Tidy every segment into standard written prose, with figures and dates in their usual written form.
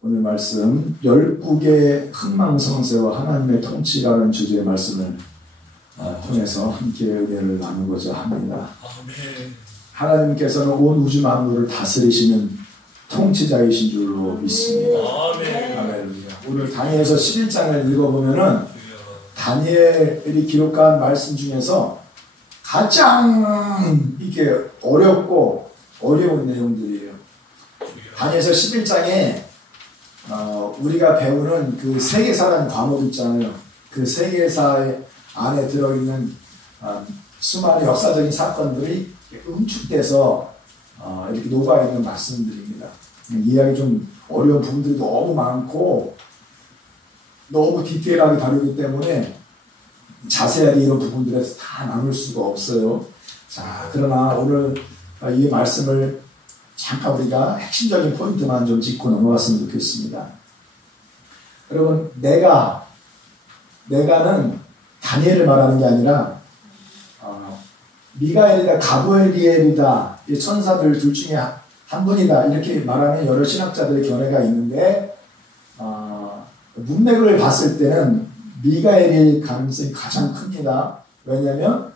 오늘 말씀 12개의 흥망성쇠와 하나님의 통치라는 주제의 말씀을 통해서 함께 은혜를 나누고자 합니다. 하나님께서는 온 우주 만물을 다스리시는 통치자이신 줄로 믿습니다. 할렐루야. 오늘 다니엘서 11장을 읽어보면은 다니엘이 기록한 말씀 중에서 가장 이게 어렵고 어려운 내용들이에요. 다니엘서 11장에 우리가 배우는 그 세계사라는 과목 있잖아요. 그 세계사 안에 들어있는 수많은 역사적인 사건들이 응축돼서 이렇게 녹아있는 말씀들입니다. 이해하기 좀 어려운 부분들이 너무 많고 너무 디테일하게 다루기 때문에 자세하게 이런 부분들에서 다 나눌 수가 없어요. 자, 그러나 오늘 이 말씀을 잠깐 우리가 핵심적인 포인트만 좀 짚고 넘어갔으면 좋겠습니다. 여러분, 내가는 다니엘을 말하는 게 아니라 미가엘이다, 가브리엘이다, 이 천사들 둘 중에 한 분이다 이렇게 말하는 여러 신학자들의 견해가 있는데 문맥을 봤을 때는 미가엘일 가능성이 가장 큽니다. 왜냐하면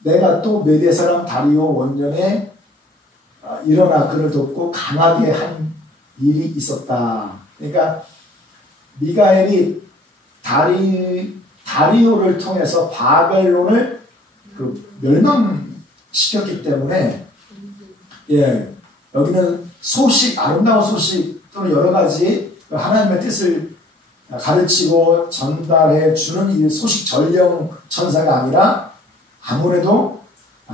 내가 또 메대 사람 다리오 원년에 일어나 그를 돕고 강하게 한 일이 있었다. 그러니까 미가엘이 다리오를 통해서 바벨론을 멸망시켰기 때문에 여기는 소식, 아름다운 소식 또는 여러 가지 하나님의 뜻을 가르치고 전달해 주는 이 소식 전령 천사가 아니라 아무래도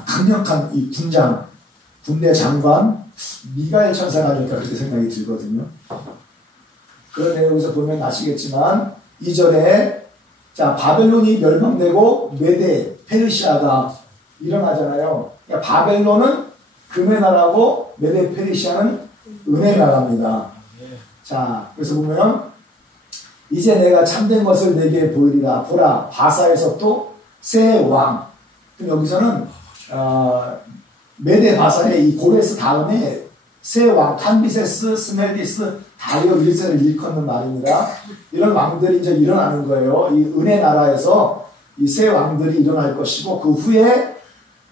강력한 이 군대 장관 미가엘 천사가 아닐까 그렇게 생각이 들거든요. 그런 내용에서 보면 아시겠지만 2절에 자 바벨론이 멸망되고 메데 페르시아가 일어나잖아요. 그러니까 바벨론은 금의 나라고 메데 페르시아는 은혜의 나라입니다. 자 그래서 보면 이제 내가 참된 것을 내게 보이리라. 보라 바사에서 또 새 왕. 여기서는 메데 바사의 이 고레스 다음에 새 왕 탐비세스, 스멜디스, 다리오 1세를 일컫는 말입니다. 이런 왕들이 이제 일어나는 거예요. 이 은혜 나라에서 이 새 왕들이 일어날 것이고 그 후에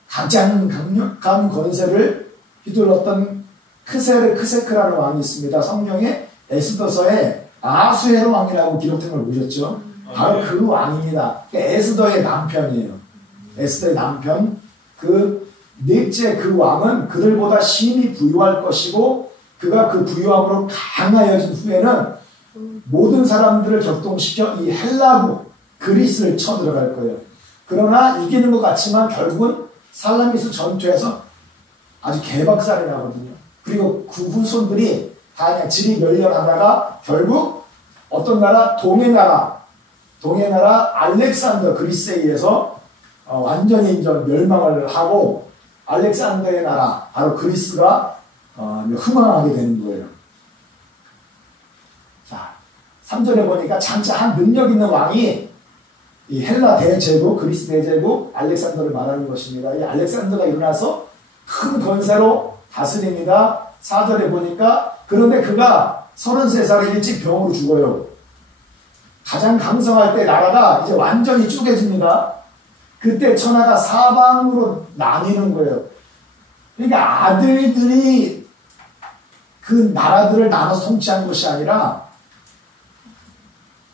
가장 강력한 권세를 휘둘렀던 크세크라는 왕이 있습니다. 성경에 에스더서에 아수에로 왕이라고 기록된 걸 보셨죠? 바로 그 왕입니다. 에스더의 남편이에요. 에스더의 남편. 그 넷째 그 왕은 그들보다 심히 부유할 것이고 그가 그 부유함으로 강하여진 후에는 모든 사람들을 격동시켜 이 헬라국 그리스를 쳐들어갈 거예요. 그러나 이기는 것 같지만 결국은 살라미스 전투에서 아주 개박살이 나거든요. 그리고 그 후손들이 다 그냥 질이 멸렬하다가 결국 어떤 나라? 동해나라 알렉산더 그리스에 의해서 완전히 이제 멸망을 하고 알렉산더의 나라 바로 그리스가 흥왕하게 되는 거예요. 자, 3절에 보니까 장차 한 능력 있는 왕이 이 헬라 대제국, 그리스 대제국 알렉산더를 말하는 것입니다. 이 알렉산더가 일어나서 큰 권세로 다스립니다. 4절에 보니까 그런데 그가 33살에 일찍 병으로 죽어요. 가장 강성할 때 나라가 이제 완전히 쪼개집니다. 그때 천하가 사방으로 나뉘는 거예요. 그러니까 아들들이 그 나라들을 나눠서 통치한 것이 아니라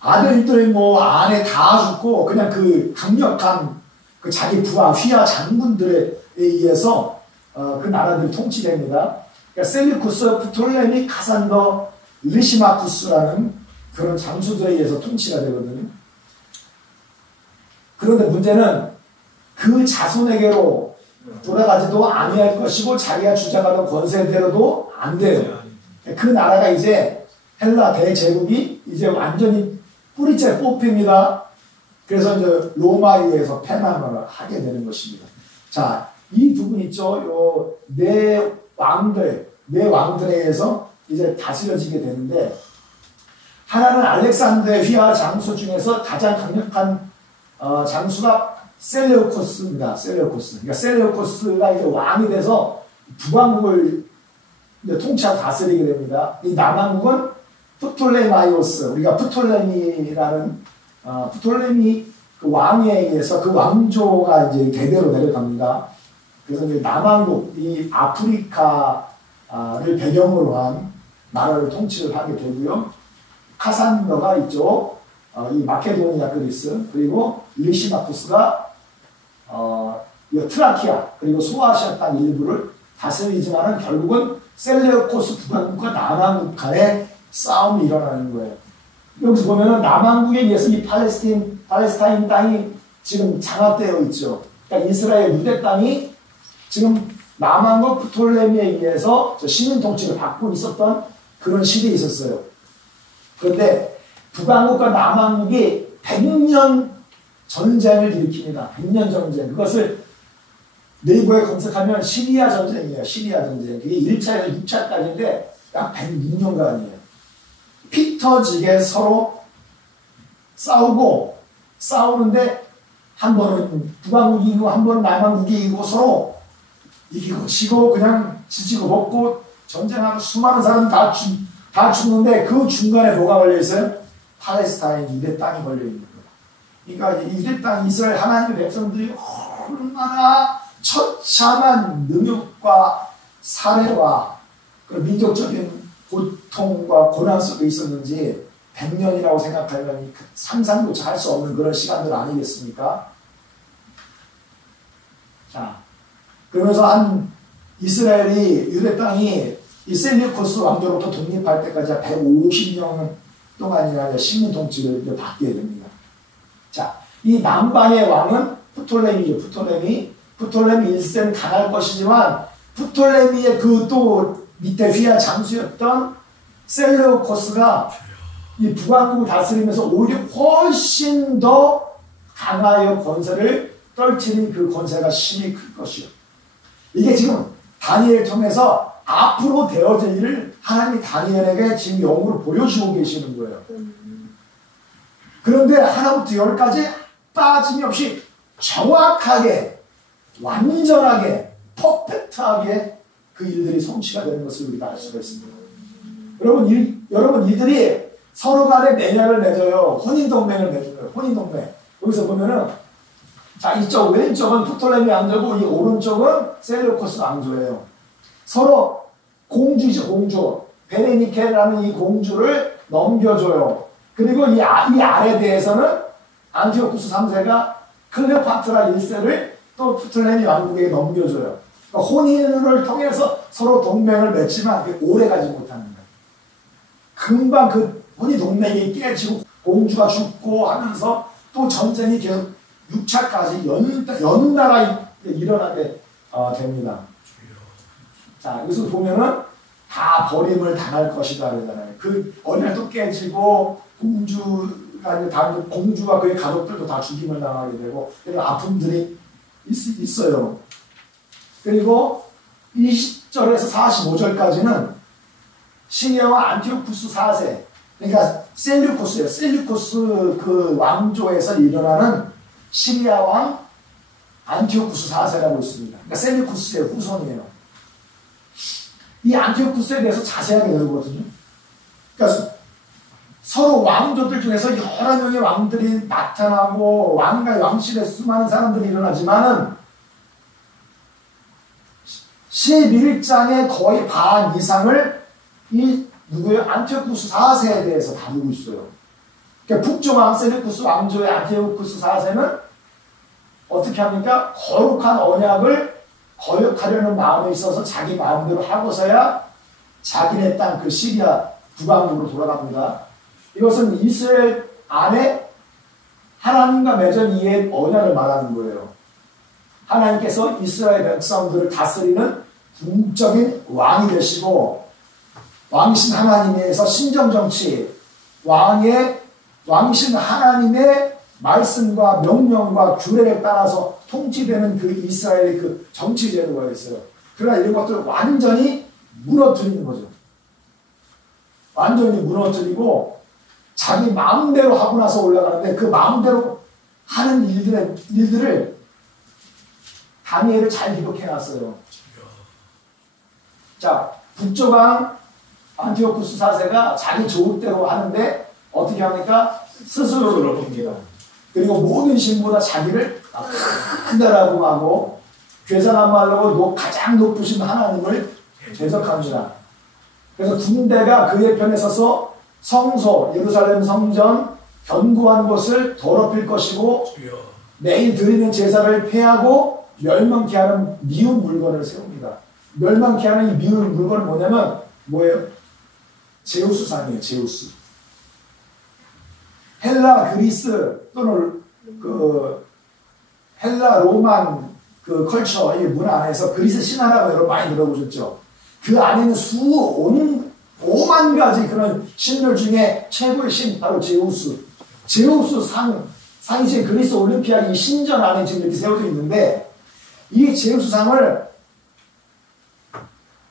아들들 아내 다 죽고 그냥 그 강력한 그 자기 부하 휘하 장군들에 의해서 그 나라들이 통치됩니다. 그러니까 셀리쿠스, 프톨레미, 카산더, 리시마쿠스라는 그런 장수들에 의해서 통치가 되거든요. 그런데 문제는 그 자손에게로 돌아가지도 아니할 것이고 자기가 주장하던 권세대로도 안 돼요. 그 나라가 이제 헬라 대제국이 이제 완전히 뿌리째 뽑힙니다. 그래서 이제 로마에 의해서 패망을 하게 되는 것입니다. 자, 이 부분 있죠. 요 네 왕들에 의해서 이제 다스려지게 되는데 하나는 알렉산더의 휘하 장수 중에서 가장 강력한 장수가 셀레우코스입니다. 그러니까 셀레우코스가 이제 왕이 돼서 북왕국을 통치하고 다스리게 됩니다. 이 남왕국은 프톨레마이오스, 우리가 프톨레미라는 프톨레미 그 왕에 의해서 그 왕조가 이제 대대로 내려갑니다. 그래서 이제 남왕국, 이 아프리카를 배경으로 한 나라를 통치를 하게 되고요. 카산더가 있죠. 이 마케도니아 그리스, 그리고 리시마쿠스가 이 트라키아, 그리고 소아시아 땅 일부를 다스리지만은 결국은 셀레우코스 북왕국과 남왕국 간의 싸움이 일어나는 거예요. 여기서 보면은 남왕국에 의해서 이 팔레스타인 땅이 지금 장악되어 있죠. 그러니까 이스라엘 유대 땅이 지금 남왕국 프톨레미에 의해서 시민 통치를 받고 있었던 그런 시대에 있었어요. 그런데 북왕국과 남왕국이 100년 전쟁을 일으킵니다. 100년 전쟁. 그것을 네이버에 검색하면 시리아 전쟁이에요. 시리아 전쟁. 그게 1차에서 6차까지인데 약 106년간이에요. 피 터지게 서로 싸우는데 한 번은 북왕국이 이기고 한 번은 남왕국이 이기고 서로 이기고 지고 그냥 지지고 먹고 전쟁하고 수많은 사람 다 죽는데 그 중간에 뭐가 걸려있어요? 팔레스타인 유대 땅이 걸려있는 거예요. 그러니까 유대 땅 이스라엘 하나님의 백성들이 얼마나 처참한 능욕과 살해와 그 민족적인 고통과 고난 속에 있었는지 100년이라고 생각하면 상상조차 할 수 없는 그런 시간들 아니겠습니까? 자, 그러면서 한 이스라엘이 유대 땅이 이 셀류코스 왕조로부터 독립할 때까지 150년 동안이나 식민 통치를 받게 됩니다. 자, 이 남방의 왕은 프톨레미죠. 프톨레미 1세는 강할 것이지만 프톨레미의 그 또 밑에 휘하 장수였던 셀레우코스가 이 북왕국을 다스리면서 오히려 훨씬 더 강하여 권세를 떨치는 그 권세가 심히 클 것이요. 이게 지금 다니엘을 통해서 앞으로 되어질 일을 하나님이 다니엘에게 지금 영으로 보여주고 계시는 거예요. 그런데 하나부터 열까지 빠짐없이 정확하게, 완전하게, 퍼펙트하게 그 일들이 성취가 되는 것을 우리가 알 수가 있습니다. 여러분 이들이 서로 간에 매냐를 맺어요. 혼인동맹을 맺어요. 혼인동맹. 여기서 보면은 자, 이쪽 왼쪽은 프톨레미 왕조고 이 오른쪽은 셀레우코스 왕조예요. 서로 공주이죠, 공주. 베레니케라는 이 공주를 넘겨줘요. 그리고 이 알에 대해서는 안티오쿠스 3세가 클레오파트라 1세를 또 프톨레미 왕국에게 넘겨줘요. 그러니까 혼인을 통해서 서로 동맹을 맺지만 그게 오래 가지 못하는 거예요. 금방 그 혼인 동맹이 깨지고 공주가 죽고 하면서 또 전쟁이 계속 6차까지 연달아 일어나게 됩니다. 자, 여기서 보면은 다 버림을 당할 것이다 그러잖아요. 그 언약도 깨지고 공주가 그의 가족들도 다 죽임을 당하게 되고 이런 아픔들이 있어요. 그리고 20절에서 45절까지는 시리아와 안티오쿠스 4세, 그러니까 셀류코스예요. 셀류코스 그 왕조에서 일어나는 시리아 왕 안티오쿠스 4세라고 있습니다. 그러니까 셀류코스의 후손이에요. 이 안티오쿠스에 대해서 자세하게 다루거든요. 그러니까 서로 왕조들 중에서 여러 명의 왕들이 나타나고 왕과 왕실에 수많은 사람들이 일어나지만은 11장의 거의 반 이상을 누구예요? 안티오쿠스 4세에 대해서 다루고 있어요. 그러니까 북조왕 셀류쿠스 왕조의 안티오쿠스 4세는 어떻게 합니까? 거룩한 언약을 거역하려는 마음이 있어서 자기 마음대로 하고서야 자기네 땅 그 시리아 북왕국으로 돌아갑니다. 이것은 이스라엘 안에 하나님과 맺은 이의 언약을 말하는 거예요. 하나님께서 이스라엘 백성들을 다스리는 궁극적인 왕이 되시고 왕신 하나님에서 신정정치 왕신 하나님의 말씀과 명령과 규례에 따라서 통치되는 그 이스라엘의 그 정치 제도가 있어요. 그러나 이런 것들을 완전히 무너뜨리는 거죠. 완전히 무너뜨리고 자기 마음대로 하고 나서 올라가는데 그 마음대로 하는 일들을 다니엘을 잘 기록해 놨어요. 자, 북조왕 안티오쿠스 4세가 자기 좋을 대로 하는데 어떻게 합니까? 스스로를 높입니다. 그리고 모든 신보다 자기를 크다라고 하고 괴상한 말로 가장 높으신 하나님을 대적합니다. 그래서 군대가 그의 편에 서서 성소, 예루살렘 성전, 견고한 곳을 더럽힐 것이고 매일 드리는 제사를 폐하고 멸망케 하는 미운 물건을 세웁니다. 멸망케 하는 이 미운 물건은 뭐냐면 뭐예요? 제우스상이에요. 제우스. 헬라 그리스 또는 그 헬라 로만 그 컬처 이 문화 안에서 그리스 신화라고 여러분 많이 들어보셨죠? 그 안에는 5만 가지 그런 신들 중에 최고의 신 바로 제우스. 제우스 상이 지금 그리스 올림피아 이 신전 안에 지금 이렇게 세워져 있는데 이 제우스 상을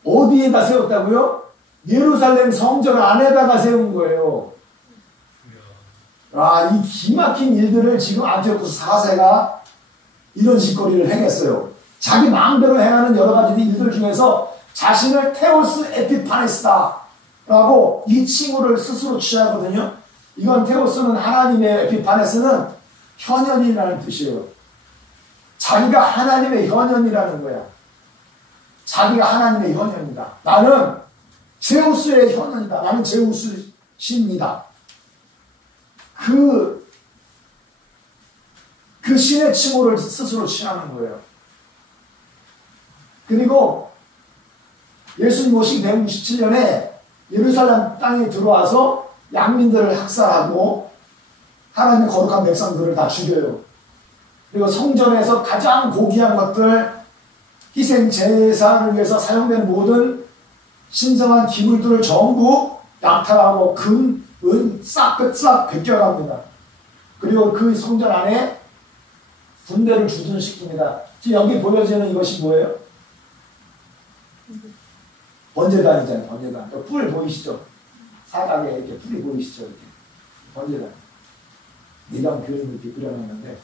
어디에다 세웠다고요? 예루살렘 성전 안에다가 세운 거예요. 아, 이 기막힌 일들을 지금 안티오쿠스 4세가 이런 짓거리를 행했어요. 자기 마음대로 행하는 여러 가지 일들 중에서 자신을 테오스 에피파네스다라고 이 칭호를 스스로 취하거든요. 이건 테오스는 하나님의 에피파네스는 현현이라는 뜻이에요. 자기가 하나님의 현현이라는 거야. 자기가 하나님의 현현이다. 나는 제우스의 현현이다. 나는 제우스 신이다. 그 신의 칭호를 스스로 취하는 거예요. 그리고 예수님 오시기 167년에 예루살렘 땅에 들어와서 양민들을 학살하고 하나님의 거룩한 백성들을 다 죽여요. 그리고 성전에서 가장 고귀한 것들, 희생 제사를 위해서 사용된 모든 신성한 기물들을 전부 약탈하고 금, 은 싹 벗겨갑니다. 그리고 그 성전 안에 군대를 주둔시킵니다. 지금 여기 보여지는 이것이 뭐예요? 번제단이잖아요. 번제단. 뿔 보이시죠? 사각에 이렇게 뿔이 보이시죠? 이렇게. 번제단. 미담 그림을 이렇게 그려놨는데.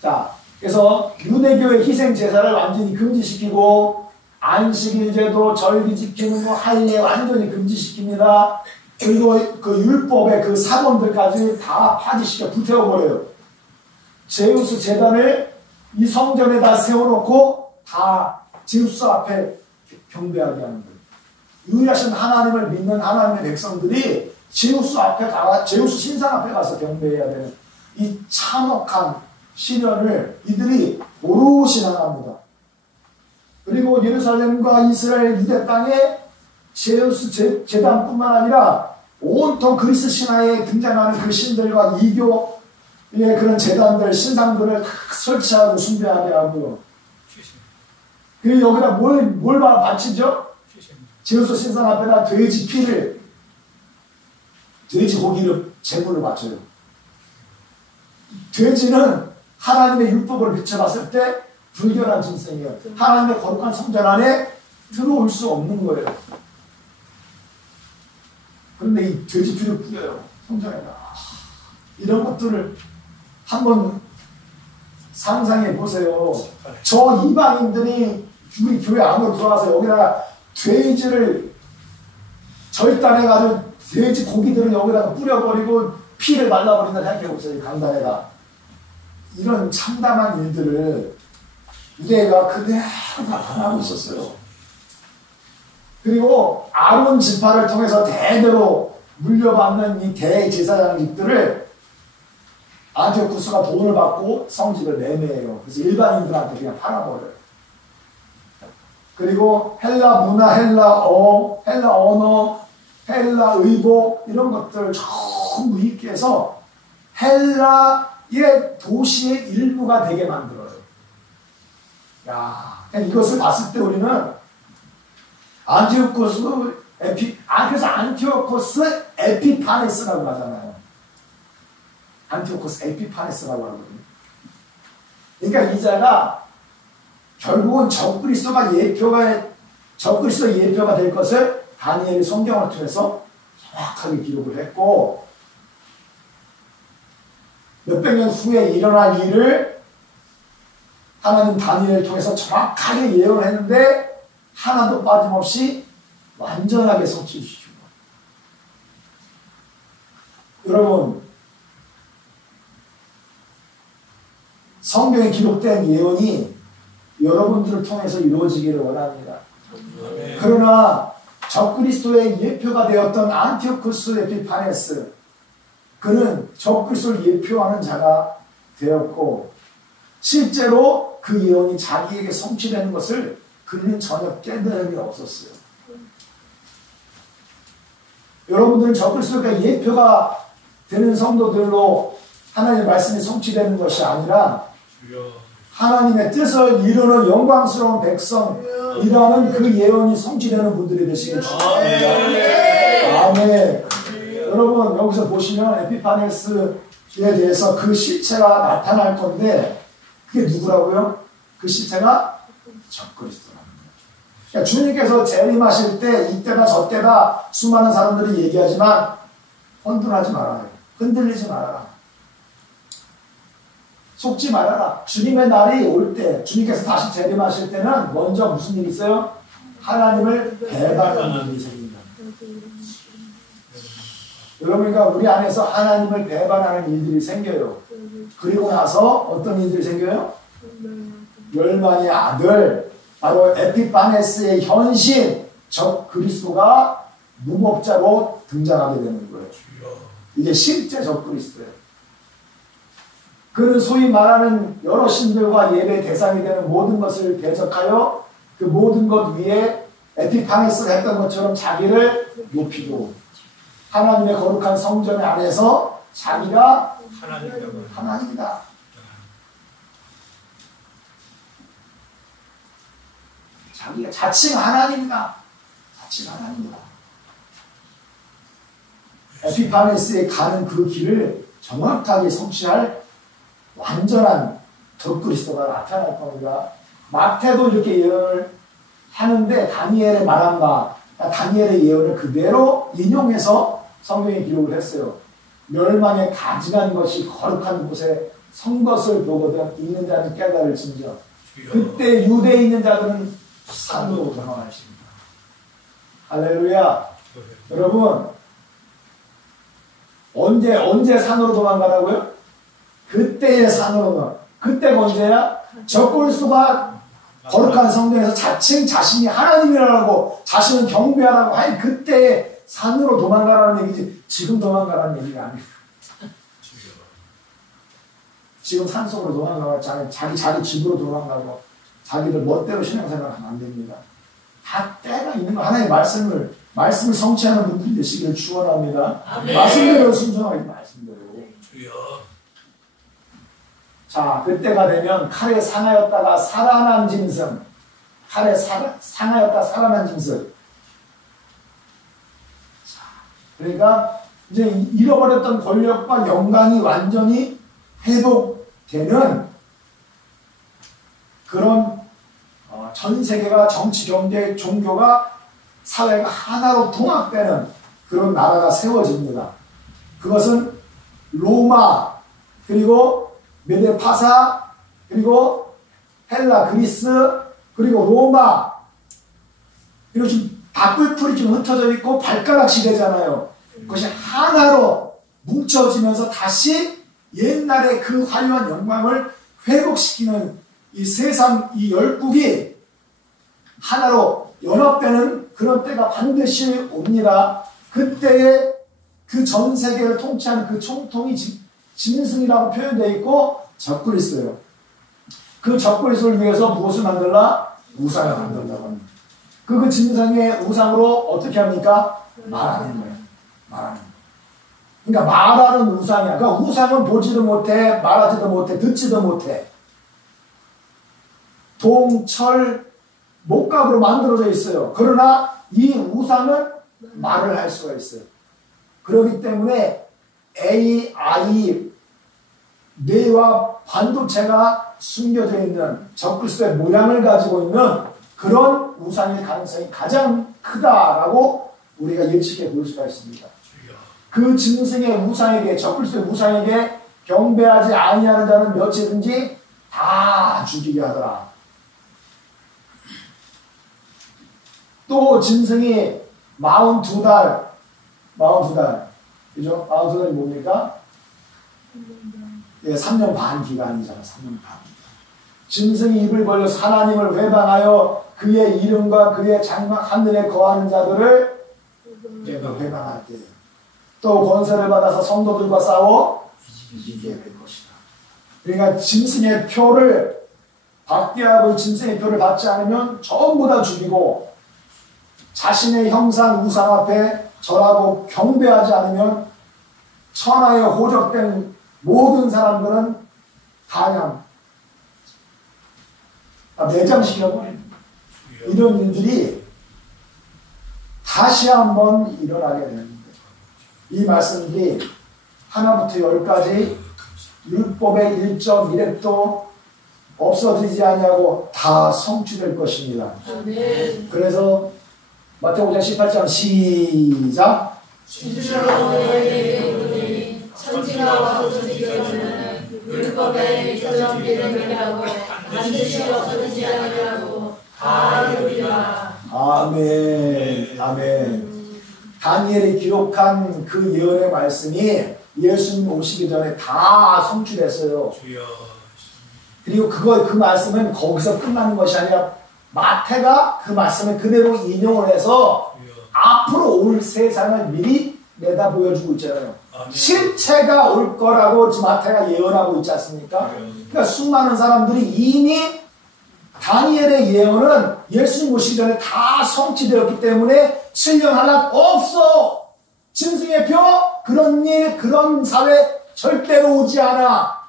자, 그래서 유대교의 희생 제사를 완전히 금지시키고 안식일제도 절기 지키는 거 할례 완전히 금지시킵니다. 그리고 그 율법의 그 사본들까지 다 파지시켜 불태워버려요. 제우스 제단을 이 성전에다 세워놓고 다 제우스 앞에 경배하게 하는 거예요. 유일하신 하나님을 믿는 하나님의 백성들이 제우스 신상 앞에 가서 경배해야 되는 이 참혹한 시련을 이들이 오롯이 나갑니다. 그리고 예루살렘과 이스라엘 유대 땅에 제우스 제단뿐만 아니라 온통 그리스 신화에 등장하는 그 신들과 이교의 그런 제단들, 신상들을 다 설치하고 숭배하게 하고요. 그리고 여기다 뭘 바치죠? 제우스 신상 앞에다 돼지 피를, 돼지 고기를 제물로 바쳐요. 돼지는 하나님의 율법을 비춰봤을 때 불결한 짐승이에요. 하나님의 거룩한 성전 안에 들어올 수 없는 거예요. 그런데 이 돼지 피를 뿌려요. 성전에다. 이런 것들을 한번 상상해 보세요. 저 이방인들이 우리 교회 안으로 들어와서 여기다가 돼지를 절단해가지고 돼지 고기들을 여기다가 뿌려버리고 피를 말라버린다 생각해 보세요. 강단에다. 이런 참담한 일들을 유대가 그대로 나타나고 있었어요. 그리고 아론 지파를 통해서 대대로 물려받는 이 대제사장직들을 안티오쿠스가 돈을 받고 성직을 매매해요. 그래서 일반인들한테 그냥 팔아버려요. 그리고 헬라 문화, 헬라 언어, 헬라 의복 이런 것들을 전부 있게 해서 헬라의 도시의 일부가 되게 만들어요. 야, 이것을 봤을 때 우리는 그래서 안티오코스 에피파네스라고 하잖아요. 안티오코스 에피파네스라고 하거든요. 그러니까 이 자가 결국은 적그리스도의 예표가 될 것을 다니엘이 성경을 통해서 정확하게 기록을 했고 몇백 년 후에 일어날 일을 하나님 다니엘을 통해서 정확하게 예언을 했는데 하나도 빠짐없이 완전하게 성취시키고. 여러분, 성경에 기록된 예언이 여러분들을 통해서 이루어지기를 원합니다. 그러나 적그리스도의 예표가 되었던 안티오쿠스 에피파네스, 그는 적그리스도를 예표하는 자가 되었고 실제로 그 예언이 자기에게 성취되는 것을 그는 전혀 깨달음이 없었어요. 여러분들은 적그리스도가 예표가 되는 성도들로 하나님의 말씀이 성취되는 것이 아니라 하나님의 뜻을 이루는 영광스러운 백성이라는 그 예언이 성취되는 분들이 되시길 축복합니다. 아멘. 여러분, 여기서 보시면 에피파네스에 대해서 그 실체가 나타날 건데 그게 누구라고요? 그 실체가 적그리스도라는 거예요. 그러니까 주님께서 재림하실 때 이때다 저때다 수많은 사람들이 얘기하지만 혼돈하지 말아요. 흔들리지 말아라. 속지 말아라. 주님의 날이 올 때, 주님께서 다시 재림하실 때는 먼저 무슨 일이 있어요? 하나님을 배반하는 일이 생긴다. 여러분, 그러니까 우리 안에서 하나님을 배반하는 일들이 생겨요. 그리고 나서 어떤 일들이 생겨요? 열방의 아들, 바로 에피파네스의 현신, 적 그리스도가 무법자로 등장하게 되는 거예요. 이게 실제 적 그리스도예요. 그는 소위 말하는 여러 신들과 예배 대상이 되는 모든 것을 대적하여 그 모든 것 위에 에피파네스가 했던 것처럼 자기를 높이고 하나님의 거룩한 성전 안에서 자기가 하나님이다. 자기가 자칭 하나님이다. 자칭 하나님이다. 에피파네스에 가는 그 길을 정확하게 성취할 완전한 적그리스도가 나타날 겁니다. 마태도 이렇게 예언을 하는데 다니엘의 말한 바, 다니엘의 예언을 그대로 인용해서 성경에 기록을 했어요. 멸망에 가증한 것이 거룩한 곳에 선 것을 보거든 있는 자는 깨달을진저. 그때 유대에 있는 자들은 산으로 도망하십니다. 할렐루야. 여러분, 언제 산으로 도망가라고요? 그때의 산으로. 그때가 언제야? 적그리스도가 거룩한 성전에서 자칭 자신이 하나님이라고 자신은 경배하라고 할 그때의 산으로 도망가라는 얘기지 지금 도망가라는 얘기가 아니에요. 지금 산속으로 도망가고 자기 집으로 도망가고 자기들 멋대로 신앙생활하면 안 됩니다. 다 때가 있는 거. 하나님의 말씀을 성취하는 분들이 되시기를 축원합니다. 말씀대로 순종하기 말씀대로. 자, 그때가 되면 칼에 상하였다가 살아난 짐승. 칼에 상하였다 살아난 짐승. 자, 그러니까 이제 잃어버렸던 권력과 영광이 완전히 회복되는 그런 전 세계가 정치, 경제, 종교가 사회가 하나로 통합되는 그런 나라가 세워집니다. 그것은 로마, 그리고 메데파사, 그리고 헬라, 그리스, 그리고 로마, 그리고 지금 다 뿔뿔이 좀 흩어져 있고 발가락 시대잖아요. 그것이 하나로 뭉쳐지면서 다시 옛날의 그 화려한 영광을 회복시키는 이 세상, 이 열국이 하나로 연합되는 그런 때가 반드시 옵니다. 그때에 그 전 세계를 통치하는 그 총통이 짐승이라고 표현되어 있고 적그리스도예요. 그 적그리스도를 위해서 무엇을 만들라? 우상을 만든다고 합니다. 그 짐승의 우상으로 어떻게 합니까? 말하는 거예요. 말하는 거예요. 그러니까 말하는 우상이야. 그러니까 우상은 보지도 못해, 말하지도 못해, 듣지도 못해. 동, 철, 목각으로 만들어져 있어요. 그러나 이 우상은 말을 할 수가 있어요. 그렇기 때문에 AI, 뇌와 반도체가 숨겨져 있는 적그리스도의 모양을 가지고 있는 그런 우상일 가능성이 가장 크다라고 우리가 예측해 볼 수가 있습니다. 그 짐승의 우상에게, 적그리스도의 우상에게 경배하지 아니하는 자는 몇이든지 다 죽이게 하더라. 또 짐승이 42달. 42달. 그죠? 42달이 뭡니까? 예, 3년 반 기간이잖아. 3년 반. 짐승이 입을 벌려서 하나님을 회방하여 그의 이름과 그의 장막 하늘에 거하는 자들을 회방할 때 또 권세를 받아서 성도들과 싸워 이기게 될 것이다. 그러니까 짐승의 표를 받게 하고 짐승의 표를 받지 않으면 전부 다 죽이고 자신의 형상 우상 앞에 절하고 경배하지 않으면 천하에 호적된 모든 사람들은 다 그냥 매장시켜버립니다. 이런 일들이 다시 한번 일어나게 됩니다. 이 말씀들이 하나부터 10까지 율법의 1.1획도 없어지지 아니하고 다 성취될 것입니다. 그래서 마태복음 18장 시작. 천지가 없어지기 전에는 율법의 1.1획이라고 반드시 없어지지 아니하고 다 이루리라. 아멘. 아멘. 다니엘이 기록한 그 예언의 말씀이 예수님 오시기 전에 다 성취됐어요. 그리고 그 말씀은 거기서 끝나는 것이 아니라 마태가 그 말씀을 그대로 인용을 해서 앞으로 올 세상을 미리 내다 보여주고 있잖아요. 실체가 올 거라고 지금 마태가 예언하고 있지 않습니까? 그러니까 수많은 사람들이 이미 다니엘의 예언은 예수님 오시기 전에 다 성취되었기 때문에 7년 할락 없어. 짐승의 표 그런 일 그런 사회 절대로 오지 않아.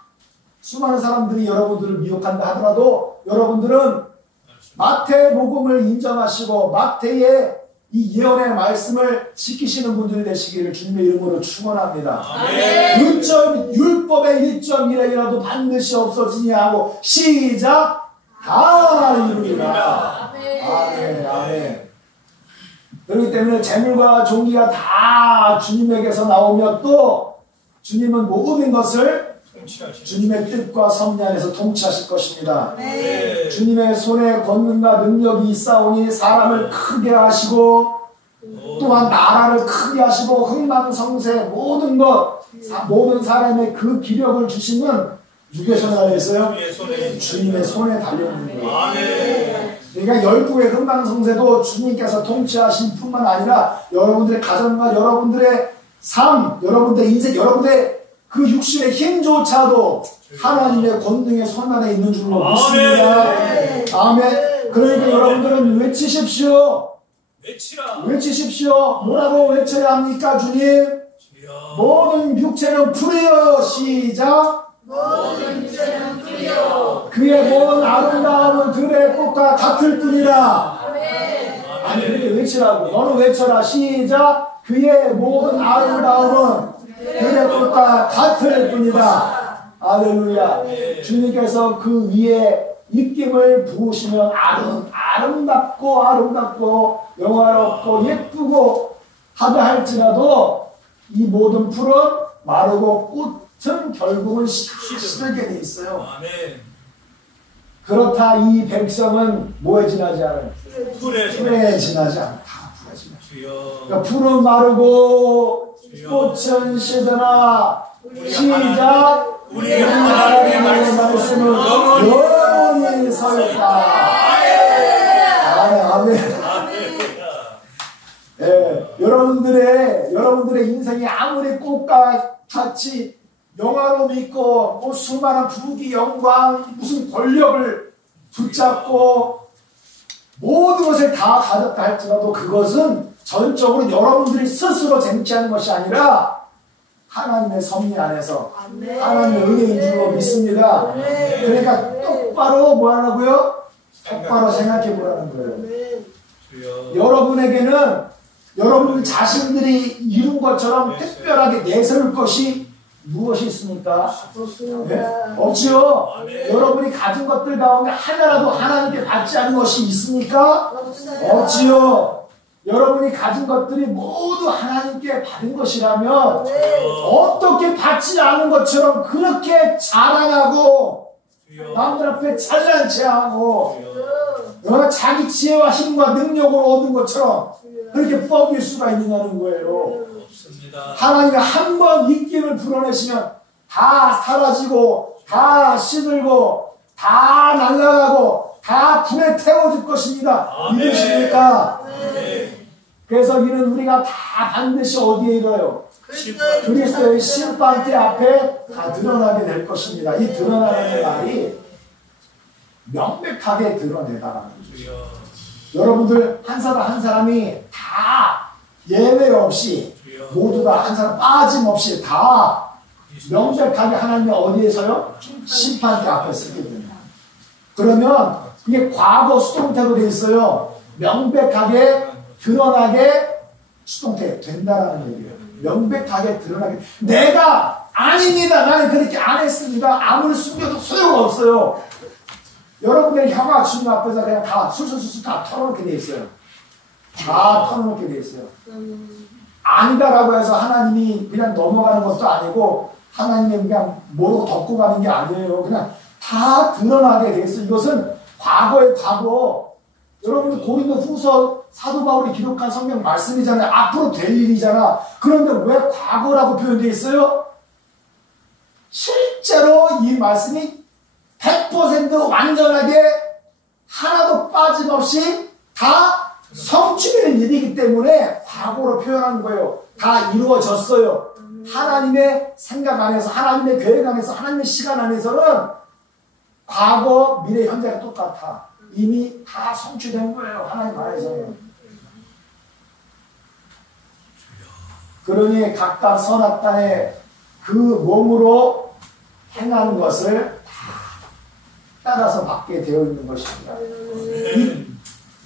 수많은 사람들이 여러분들을 미혹한다 하더라도 여러분들은 마태복음을 인정하시고 마태의 이 예언의 말씀을 지키시는 분들이 되시기를 주님의 이름으로 축원합니다. 율법의 1.1획이라도 반드시 없어지냐 하고 시작. 다 이루리라. 아멘. 아멘. 그렇기 때문에 재물과 종기가 다 주님에게서 나오며 또 주님은 모든 것을 주님의 뜻과 섭리 안에서 통치하실 것입니다. 주님의 손에 권능과 능력이 있사오니 사람을 크게 하시고 또한 나라를 크게 하시고 흥망성쇠 모든 것 모든 사람의 그 기력을 주시는 누구의 손에 달려있어요? 주님의 손에 달려있는 거예요. 그러니까 12의 흥망성쇠도 주님께서 통치하신 뿐만 아니라 여러분들의 가정과 여러분들의 삶, 여러분들의 인생, 여러분들의 그 육신의 힘조차도 하나님의 권능의 손 안에 있는 줄로 믿습니다. 아멘. 그러니까 여러분들은 외치십시오. 외치십시오. 뭐라고 외쳐야 합니까, 주님? 모든 육체는 풀이여. 시작. 모든 육체는 풀이여. 그의 모든 아름다움은 들의 꽃과 같을 뿐이라. 아멘. 아니 그렇게 외치라고. 너는 외쳐라. 시작. 그의 모든 아름다움은 들의 꽃과 같을 뿐이다. 할렐루야. 주님께서 그 위에 입김을 부으시면 아름답고 영화롭고 예쁘고 하다 할지라도 이 모든 풀은 마르고 꽃은 결국은 시들게 돼 있어요. 그렇다 이 백성은 뭐에 지나지 않아요? 풀에 지나지 않다. 그러니까 풀은 마르고 꽃은 시드나 시작. 우리 하나님의 말씀은 영원히 설다. 아멘. 예, 여러분들의 인생이 아무리 꽃과 같이 영화로 믿고 뭐 수많은 부귀 영광 무슨 권력을 붙잡고 모든 것을 다 가졌다 할지라도 그것은 전적으로 여러분들이 스스로 쟁취하는 것이 아니라 하나님의 섭리 안에서 하나님의 은혜인 줄로 믿습니다. 그러니까 똑바로 뭐 하라고요? 똑바로 생각해 보라는 거예요. 여러분에게는 여러분 자신들이 이룬 것처럼 특별하게 내세울 것이 무엇이 있습니까? 네? 없지요. 여러분이 가진 것들 가운데 하나라도 하나님께 받지 않은 것이 있습니까? 없지요. 여러분이 가진 것들이 모두 하나님께 받은 것이라면 어떻게 받지 않은 것처럼 그렇게 자랑하고 남들 앞에 잘난 체하고 자기 지혜와 힘과 능력으로 얻은 것처럼 그렇게 뻐길 수가 있느냐는 거예요. 없습니다. 하나님이 한 번 입김을 불어내시면 다 사라지고 다 시들고 다 날아가고 다 불에 태워질 것입니다. 아멘. 믿으십니까? 네. 그래서 이는 우리가 다 반드시 어디에 이르러요? 그리스도의 심판대 앞에 다 드러나게 될 것입니다. 이 드러나는 말이 명백하게 드러내다라는 거죠. 주여. 여러분들 한 사람 한 사람이 다 예외 없이 모두 다 한 사람 빠짐없이 다 명백하게 하나님이 어디에서요? 심판대 앞에 서게 됩니다. 그러면 이게 과거 수동태로 되어 있어요. 명백하게 드러나게 수동태 된다라는 얘기예요. 명백하게 드러나게. 내가 아닙니다. 나는 그렇게 안 했습니다. 아무리 숨겨도 소용없어요. 여러분들의 혀가 주님 앞에서 그냥 다 술술술 다 털어놓게 돼 있어요. 다 털어놓게 돼 있어요. 아니다라고 해서 하나님이 그냥 넘어가는 것도 아니고 하나님이 그냥 모르고 덮고 가는 게 아니에요. 그냥 다 드러나게 돼 있어요. 이것은 과거의 과거. 여러분들 고린도 후서 사도 바울이 기록한 성경 말씀이잖아요. 앞으로 될 일이잖아. 그런데 왜 과거라고 표현되어 있어요? 실제로 이 말씀이 100% 완전하게 하나도 빠짐없이 다 성취될 일이기 때문에 과거로 표현하는 거예요. 다 이루어졌어요. 하나님의 생각 안에서, 하나님의 계획 안에서, 하나님의 시간 안에서는 과거, 미래, 현재가 똑같아. 이미 다 성취된 거예요. 하나님 안에서는. 그러니 각각 선악간에 그 몸으로 행하는 것을 다 따라서 받게 되어 있는 것입니다.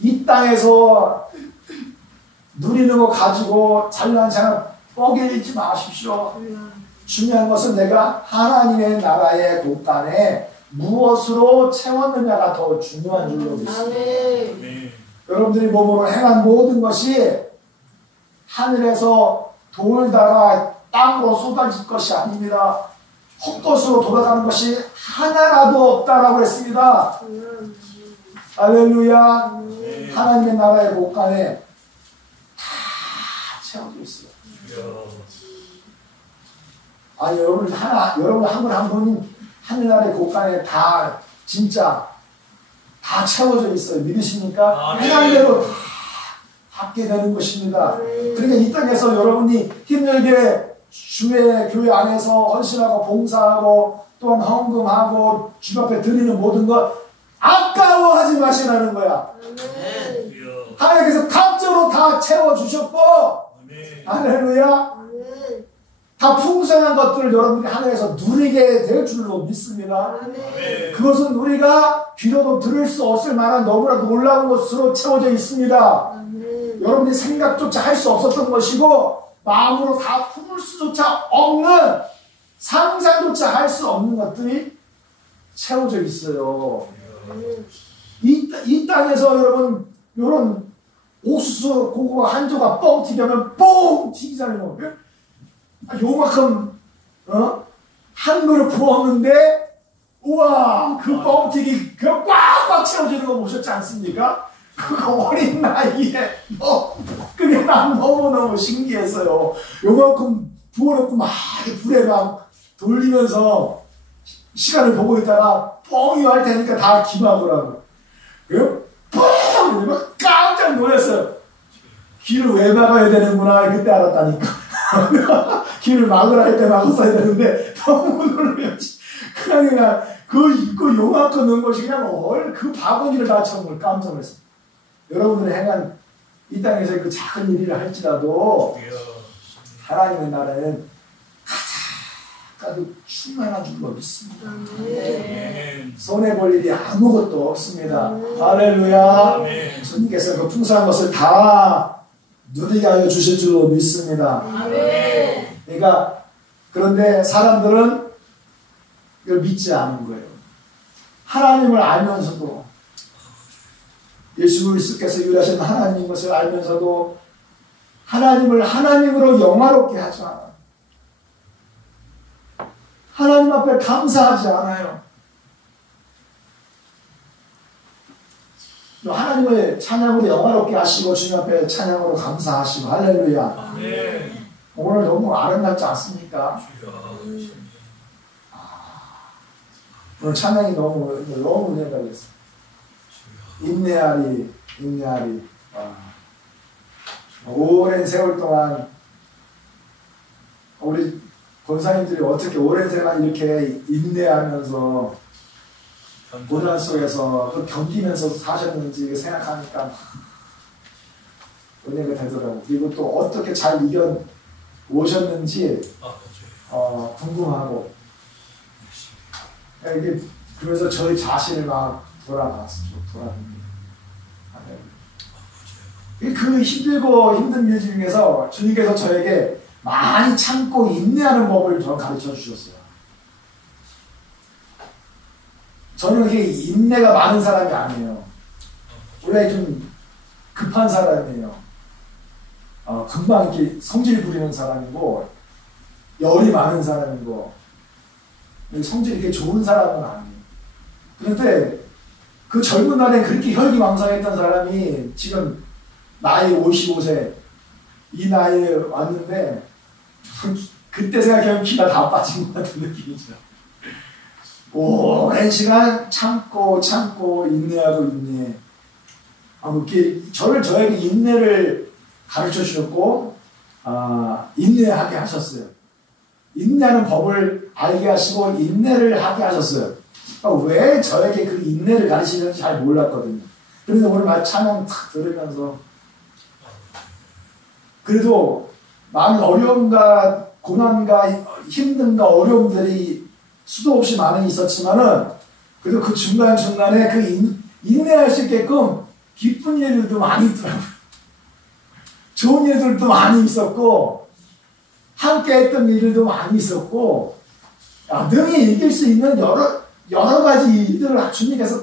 이 땅에서 누리는 거 가지고 잘난 생각 뻐기지 마십시오. 중요한 것은 내가 하나님의 나라의 곳간에 무엇으로 채웠느냐가 더 중요한 줄로 믿습니다. 여러분들이 몸으로 행한 모든 것이 하늘에서 돌다가 땅으로 쏟아질 것이 아닙니다. 헛것으로 돌아가는 것이 하나라도 없다라고 했습니다. 할렐루야. 하나님의 나라의 곳간에 다 채워져 있어요. 아니 여러분 한 분 한 분이 하늘나라의 곳간에 다 진짜 다 채워져 있어요. 믿으십니까? 행한 대로 다 받게 되는 것입니다. 그러니까 이 땅에서 여러분이 힘들게 주의 교회 안에서 헌신하고 봉사하고 또한 헌금하고 주 앞에 드리는 모든 것 아까워하지 마시라는 거야. 하나님께서 감정으로 다 채워주셨고 할렐루야. 다 풍성한 것들을 여러분이 하늘에서 누리게 될 줄로 믿습니다. 그것은 우리가 귀로도 들을 수 없을 만한 너무나 놀라운 것으로 채워져 있습니다. 여러분이 생각조차 할 수 없었던 것이고 마음으로 다 품을 수조차 없는 상상조차 할 수 없는 것들이 채워져 있어요. 이 땅에서 여러분 이런 옥수수 고구마 한 조각 뻥 튀기면 뻥 튀기잖아요. 요만큼 한 그릇 부었는데 우와 그 뻥튀기 그 꽉꽉 채워지는 거 보셨지 않습니까? 그거 어린 나이에 그게 난 너무너무 신기했어요. 요만큼 부어놓고 막 불에 막 돌리면서 시간을 보고 있다가 뻥이 할 테니까 다 기막으라고. 뻥! 깜짝 놀랐어요. 길을 왜 막아야 되는구나 그때 알았다니까. 길을 막으라 할 때 막았어야 되는데 너무 놀랐지. 그냥 그 요만큼 넣은 것이 그냥 그 바구니를 다 채운 걸 깜짝 놀랐어요. 여러분들이 행한 이 땅에서 그 작은 일이라 할지라도 하나님의 나라는 가득 충만한 줄로 믿습니다. 손해볼 일이 아무것도 없습니다. 할렐루야. 주님께서 그 풍성한 것을 다 누리게 하여 주실 줄로 믿습니다. 그러니까 그런데 사람들은 이걸 믿지 않은 거예요. 하나님을 알면서도 예수 그리스도께서 유일하신 하나님인 것을 알면서도 하나님을 하나님으로 영화롭게 하지 않아요. 하나님 앞에 감사하지 않아요. 하나님을 찬양으로 영화롭게 하시고 주님 앞에 찬양으로 감사하시고 할렐루야. 아멘. 오늘 너무 아름답지 않습니까? 오늘 찬양이 너무 은혜가 됐어요. 인내하리. 오랜 세월 동안 우리 권사님들이 어떻게 오랜 세월 이렇게 인내하면서 고난 속에서 또 견디면서 사셨는지 생각하니까 은혜가 되더라고요. 그리고 또 어떻게 잘 이겨 오셨는지 궁금하고 이게 그래서 저희 자신을 막 돌아봅니다. 그 힘들고 힘든 일 중에서 주님께서 저에게 많이 참고 인내하는 법을 저는 가르쳐 주셨어요. 저는 그게 인내가 많은 사람이 아니에요. 원래 좀 급한 사람이에요. 금방 이렇게 성질 부리는 사람이고 열이 많은 사람이고 성질이 이렇게 좋은 사람은 아니에요. 그런데 그 젊은 날에 그렇게 혈기왕성했던 사람이 지금 나이 55세 이 나이에 왔는데 그때 생각하면 기가 다 빠진 것 같은 느낌이죠. 오랜 시간 참고 인내하고 인내. 저에게 인내를 가르쳐 주셨고 인내하게 하셨어요. 인내하는 법을 알게 하시고 인내를 하게 하셨어요. 왜 저에게 그 인내를 가르치는지 잘 몰랐거든요. 그런데 오늘 말 찬양 탁 들으면서 그래도 많은 어려움과 고난과 힘든가 어려움들이 수도 없이 많이 있었지만은 그래도 그 중간중간에 그 인내할 수 있게끔 기쁜 일들도 많이 있더라고요. 좋은 일들도 많이 있었고 함께 했던 일들도 많이 있었고 능히 이길 수 있는 여러 가지 일들을 주님께서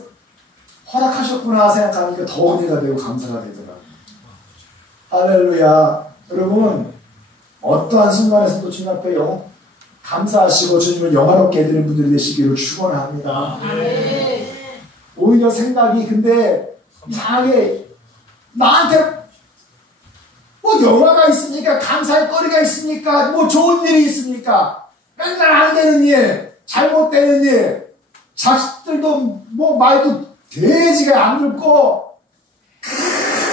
허락하셨구나 생각하니까 더 은혜가 되고 감사가 되더라고요. 할렐루야. 여러분 어떠한 순간에서도 주님 앞에 감사하시고 주님을 영화롭게 해드리는 분들이 되시기를 축원합니다. 오히려 생각이 근데 이상하게 나한테 뭐 영화가 있습니까? 감사할 거리가 있습니까? 뭐 좋은 일이 있습니까? 맨날 안 되는 일, 잘못되는 일, 자식들도 뭐 말도 돼지가 안 듣고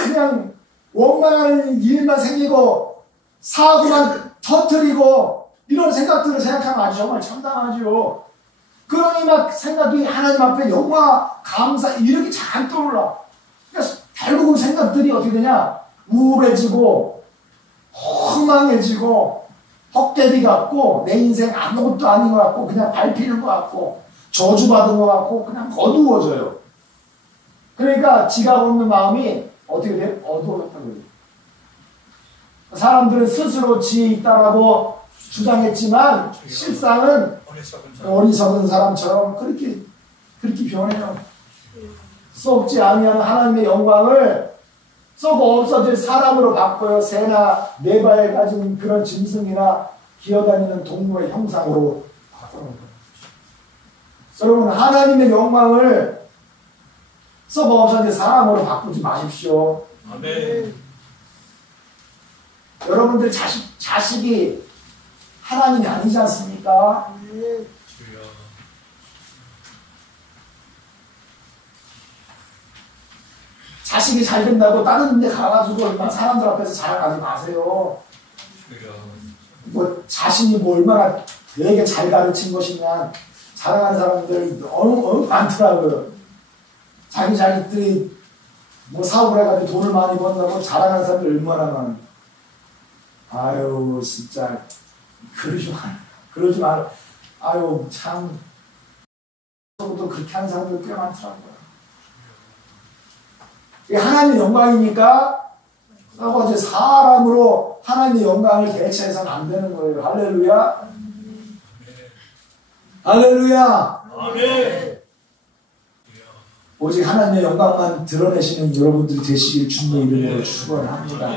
그냥 원망하는 일만 생기고 사고만 터뜨리고 이런 생각들을 생각하면 아주 정말 참담하죠. 그러니 막 생각이 하나님 앞에 영화, 감사 이렇게 잘 떠올라. 그러니까 결국은 생각들이 어떻게 되냐? 우울해지고 허망해지고 헛개비 같고 내 인생 아무것도 아닌 것 같고 그냥 밟히는 것 같고 저주받은 것 같고 그냥 어두워져요. 그러니까 지각 없는 마음이 어떻게 돼요? 어두워졌다는 거예요. 사람들은 스스로 지혜 있다라고 주장했지만 실상은 어리석은 사람처럼 그렇게 변해요. 썩지 아니하는 하나님의 영광을 썩 없어질 사람으로 바꿔요. 새나 네 발 가진 그런 짐승이나 기어다니는 동물의 형상으로 바꿔놓은 거예요. 여러분 하나님의 영광을 썩 없어질 사람으로 바꾸지 마십시오. 아멘. 여러분들 자식이 하나님이 아니지 않습니까? 자식이 잘 된다고 다른 데 가가지고 얼마나 사람들 앞에서 자랑하지 마세요. 뭐 자신이 뭐 얼마나 되게 잘 가르친 것이냐 자랑하는 사람들 너무 많더라고요. 자기들이 뭐 사업을 해가지고 돈을 많이 번다고 자랑하는 사람들 얼마나 많아. 아유 진짜 그러지 말. 아유 참 또 그렇게 하는 사람들 꽤 많더라고요. 이게 하나님의 영광이니까 어제 사람으로 하나님의 영광을 대체해서는 안 되는 거예요. 할렐루야. 할렐루야. 아멘. 오직 하나님의 영광만 드러내시는 여러분들이 되시길 주님의 이름으로 축원합니다.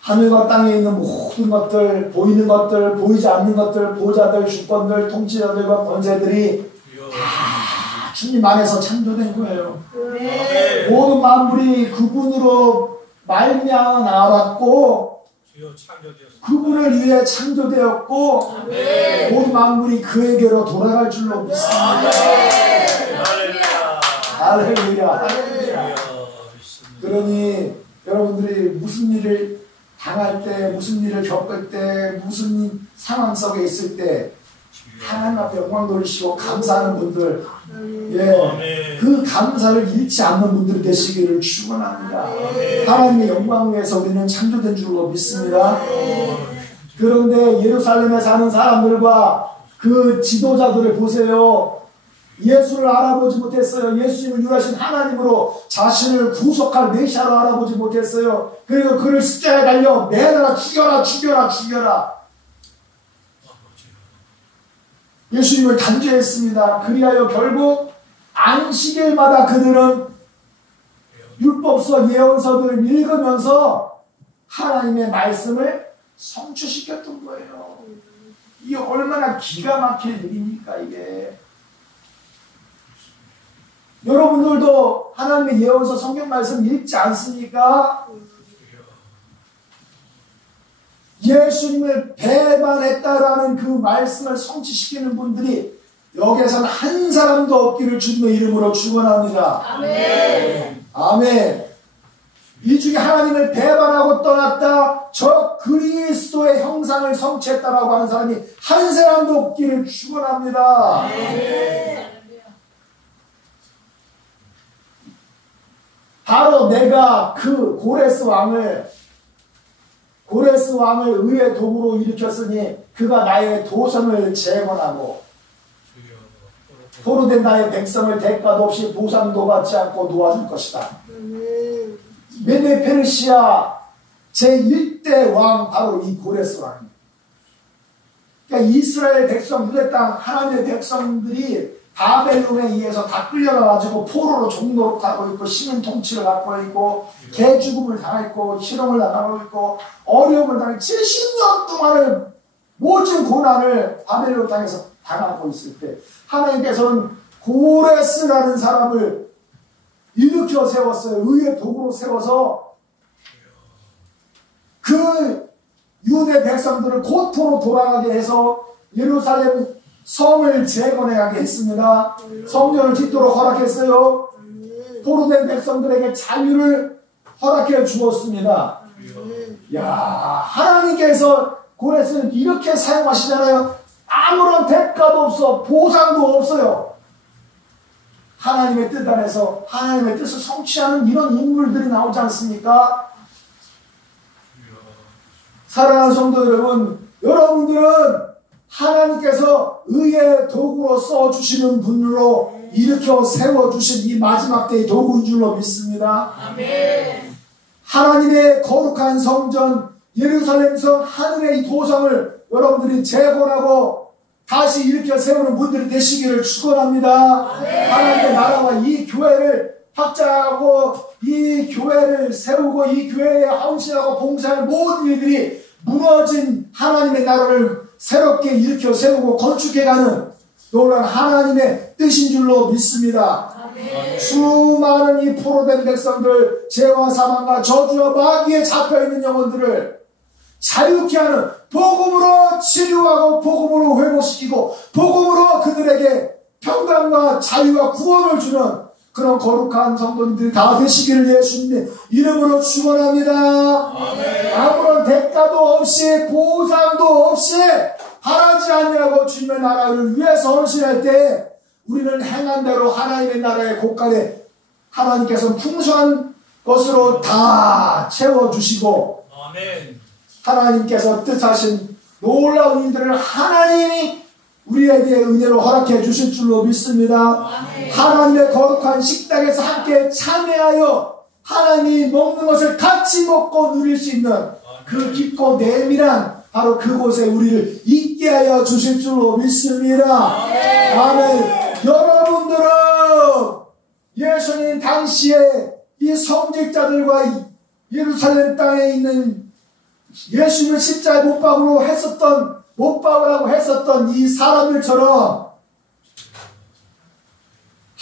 하늘과 땅에 있는 모든 것들, 보이는 것들, 보이지 않는 것들, 보좌들, 주권들, 통치자들과 권세들이 다 주님 안에서 창조된 거예요. 아멘. 모든 만물이 그분으로 말미암아 나왔고 주여 창조되었습니다. 그분을 위해 창조되었고 아멘. 모든 만물이 그에게로 돌아갈 줄로 믿습니다. 할렐루야. 할렐루야. 주여 믿습니다. 그러니 여러분들이 무슨 일을 당할 때, 무슨 일을 겪을 때, 무슨 상황 속에 있을 때 하나님 앞에 영광 돌리시고 감사하는 분들, 예, 그 감사를 잃지 않는 분들이 되시기를 축원합니다. 하나님의 영광을 위해서 우리는 창조된 줄로 믿습니다. 그런데 예루살렘에 사는 사람들과 그 지도자들을 보세요. 예수를 알아보지 못했어요. 예수님을 유하신 하나님으로 자신을 구속할 메시아로 알아보지 못했어요. 그리고 그를 십자가에 달려 매달아 죽여라 죽여라 죽여라. 예수님을 단죄했습니다. 그리하여 결국 안식일마다 그들은 율법서 예언서들을 읽으면서 하나님의 말씀을 성취시켰던 거예요. 이게 얼마나 기가 막힐 일입니까 이게. 여러분들도 하나님의 예언서 성경 말씀 읽지 않습니까? 예수님을 배반했다라는 그 말씀을 성취시키는 분들이 여기에서는 한 사람도 없기를 주님의 이름으로 축원합니다. 아멘. 아멘. 이 중에 하나님을 배반하고 떠났다, 저 그리스도의 형상을 성취했다라고 하는 사람이 한 사람도 없기를 축원합니다. 아멘. 바로 내가 그 고레스 왕을 의의 도구로 일으켰으니 그가 나의 도성을 재건하고 포로된 나의 백성을 대가도 없이 보상도 받지 않고 놓아줄 것이다. 메데 페르시아 제1대 왕 바로 이 고레스 왕입니다. 그러니까 이스라엘 백성, 유대 땅 하나님의 백성들이 바벨론에 의해서 다 끌려가가지고 포로로 종노릇 하고 있고 시민 통치를 갖고 있고 개죽음을 당했고 실형을 당하고 있고 어려움을 당해 70년 동안을 모진 고난을 바벨론 땅에서 당하고 있을 때 하나님께서는 고레스라는 사람을 일으켜 세웠어요. 의의 도구로 세워서 그 유대 백성들을 고토로 돌아가게 해서 예루살렘 성을 재건해가게 했습니다. 성전을 짓도록 허락했어요. 포로된 백성들에게 자유를 허락해 주었습니다. 야, 하나님께서 고레스는 이렇게 사용하시잖아요. 아무런 대가도 없어, 보상도 없어요. 하나님의 뜻 안에서 하나님의 뜻을 성취하는 이런 인물들이 나오지 않습니까? 사랑하는 성도 여러분, 여러분들은 하나님께서 의의 도구로 써주시는 분으로 일으켜 세워주신 이 마지막 때의 도구인 줄로 믿습니다. 아멘. 하나님의 거룩한 성전 예루살렘 성 하늘의 이 도성을 여러분들이 재건하고 다시 일으켜 세우는 분들이 되시기를 축원합니다. 하나님의 나라와 이 교회를 확장하고 이 교회를 세우고 이 교회에 헌신하고 봉사할 모든 일들이 무너진 하나님의 나라를 새롭게 일으켜 세우고 건축해가는 놀라운 하나님의 뜻인 줄로 믿습니다. 아멘. 수많은 이 포로된 백성들, 죄와 사망과 저주와 마귀에 잡혀있는 영혼들을 자유케 하는 복음으로 치료하고 복음으로 회복시키고 복음으로 그들에게 평강과 자유와 구원을 주는 그런 거룩한 성도님들이 다 되시기를 예수님의 이름으로 축원합니다. 아무런 대가도 없이 보상도 없이 바라지 아니하고 주님의 나라를 위해서 헌신할 때 우리는 행한 대로 하나님의 나라의 곳간에 하나님께서 풍성한 것으로 다 채워주시고 아멘. 하나님께서 뜻하신 놀라운 일들을 하나님이 우리에게 은혜로 허락해 주실 줄로 믿습니다. 하나님의 거룩한 식탁에서 함께 참여하여 하나님이 먹는 것을 같이 먹고 누릴 수 있는 그 깊고 내밀한 바로 그곳에 우리를 있게 하여 주실 줄로 믿습니다. 아멘. 여러분들은 예수님 당시에 이 성직자들과 예루살렘 땅에 있는 예수님을 십자가에 못 박으라고 했었던 이 사람들처럼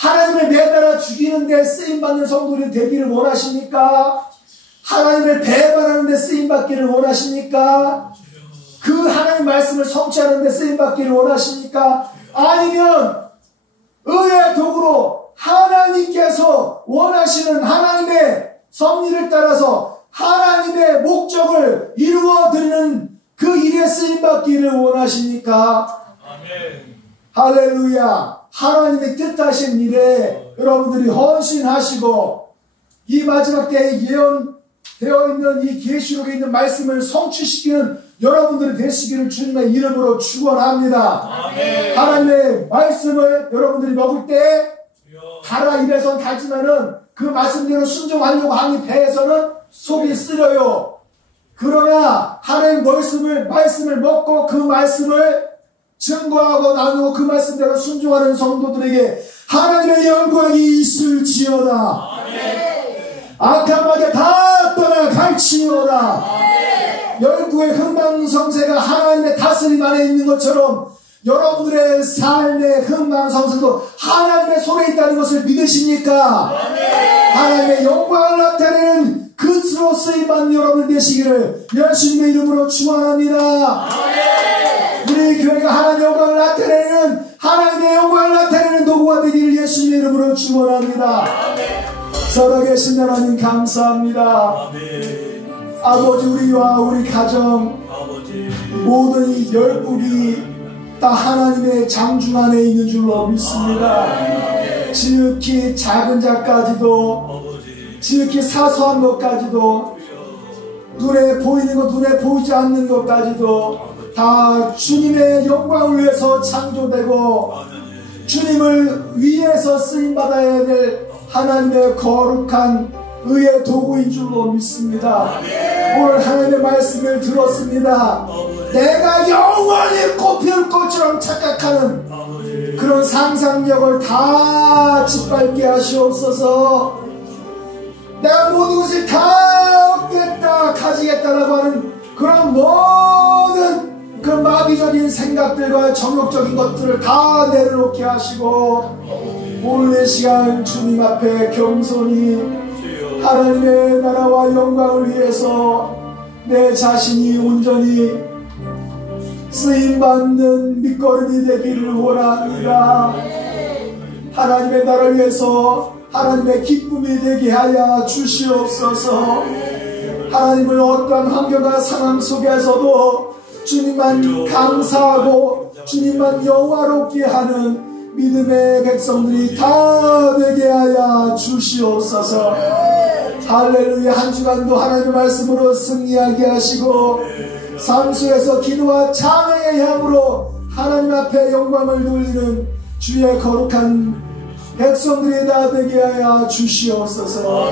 하나님을 매달아 죽이는 데 쓰임받는 성도들이 되기를 원하십니까? 하나님을 배반하는 데 쓰임받기를 원하십니까? 그 하나님 말씀을 성취하는 데 쓰임받기를 원하십니까? 아니면 의의 도구로 하나님께서 원하시는 하나님의 섭리를 따라서 하나님의 목적을 이루어드리는 그 일에 쓰임받기를 원하십니까? 아멘. 할렐루야. 하나님의 뜻하신 일에 여러분들이 헌신하시고 이 마지막 때에 예언되어 있는 이 계시록에 있는 말씀을 성취시키는 여러분들이 되시기를 주님의 이름으로 축원합니다. 아멘. 하나님의 말씀을 여러분들이 먹을 때 달아 입에선 달지만은 그 말씀대로 순종하려고 하니 배에서는 속이 쓰려요. 그러나 하나님 말씀을 먹고 그 말씀을 증거하고 나누고 그 말씀대로 순종하는 성도들에게 하나님의 영광이 있을지어다. 악한 마귀 다 떠나갈지어다. 열국의 흥망성쇠가 하나님의 다스림 안에 있는 것처럼 여러분들의 삶의 흥망성쇠도 하나님의 손에 있다는 것을 믿으십니까? 하나님의 영광을 나타내는 그릇으로 쓰임받는 여러분 되시기를 예수님의 이름으로 축원합니다. 우리 교회가 하나님의 영광을 나타내는 하나님의 영광을 나타내는 도구가 되기를 예수님의 이름으로 축원합니다. 살아계신 하나님 감사합니다. 아버지, 우리와 우리 가정 모든 이 열국이 다 하나님의 장중 안에 있는 줄로 믿습니다. 지극히 작은 자까지도, 지극히 사소한 것까지도, 눈에 보이는 것, 눈에 보이지 않는 것까지도 다 주님의 영광을 위해서 창조되고 주님을 위해서 쓰임받아야 될 하나님의 거룩한 의의 도구인 줄로 믿습니다. 오늘 하나님의 말씀을 들었습니다. 내가 영원히 꽃피울 꽃처럼 착각하는 그런 상상력을 다 짓밟게 하시옵소서. 내가 모든 것을 다 얻겠다, 가지겠다라고 하는 그런 모든 그 마귀적인 생각들과 정욕적인 것들을 다 내려놓게 하시고 오늘 이 시간 주님 앞에 겸손히 하나님의 나라와 영광을 위해서 내 자신이 온전히 쓰임받는 밑거름이 되기를 원합니다. 하나님의 나라를 위해서 하나님의 기쁨이 되게 하여 주시옵소서. 하나님을 어떠한 환경과 상황 속에서도 주님만 감사하고 주님만 영화롭게 하는 믿음의 백성들이 다 되게 하여 주시옵소서. 할렐루야. 한 주간도 하나님의 말씀으로 승리하게 하시고 삶 속에서 기도와 찬양의 향으로 하나님 앞에 영광을 돌리는 주의 거룩한 백성들이 다 되게 하여 주시옵소서.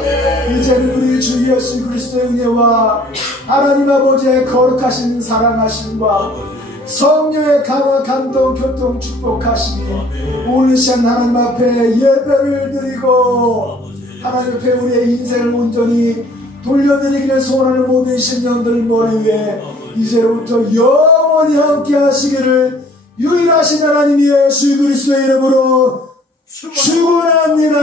이제는 우리 주 예수 그리스도의 은혜와 하나님 아버지의 거룩하신 사랑하심과 성령의 강화 감동 교통 축복하시니 오늘 시간 하나님 앞에 예배를 드리고 하나님 앞에 우리의 인생을 온전히 돌려드리기를 소원하는 모든 신령들 머리 위에 이제부터 영원히 함께 하시기를 유일하신 하나님 예수 그리스도의 이름으로 축원합니다.